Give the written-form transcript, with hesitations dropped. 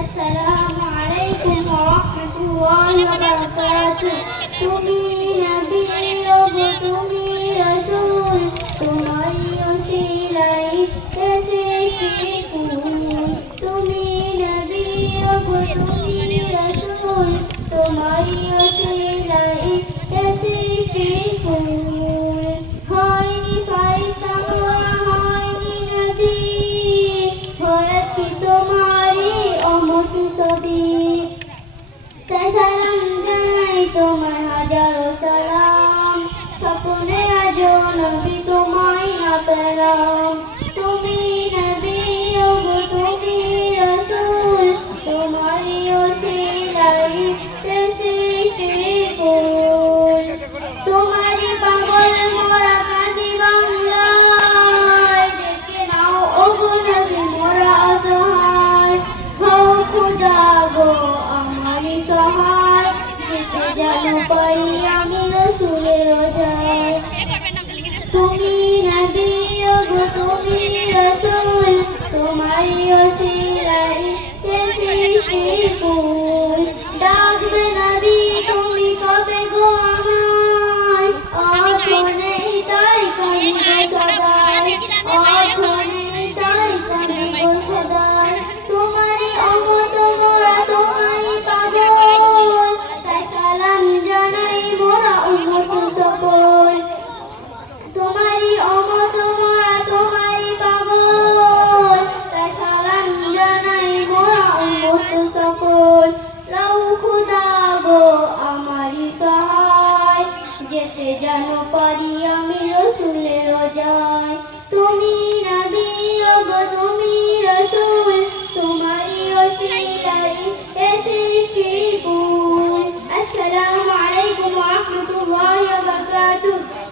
আসসালামু আলাইকুম ওয়া রাহমাতুল্লাহি ওয়া বারাকাতুহু। তুমি নবী গো তুমি রাসূল, তোমারই ওসিলায় এসেছি কুল। তুমি নবী গো তুমি রাসূল, তোমারই ওসিলায় এসেছি কুল। হয়নি ফায়সালা হয়নি নবী, হয়েছি তোমারই অমুখ ছবি। সালাম জানাই তোমার হাজারো সালাম, স্বপ্নে আজো নবী তোমায় না পেলাম। তুমি নবী ওগো তুমি রাসূল, তোমারই ওসিলায় এসেছি কুল। তোমারই পাগল মোরা কাঁদি বাংলায়, ডেকে নাও ওগো নবী মোরা অসহায়। হও খোদা গো আমারই সহায়, যেতে যেন পারি আমি রাসূলের রোজায়। তুমি নবী ওগো তুমি রাসূল, তোমারই ওসিলায় এসেছি কুল।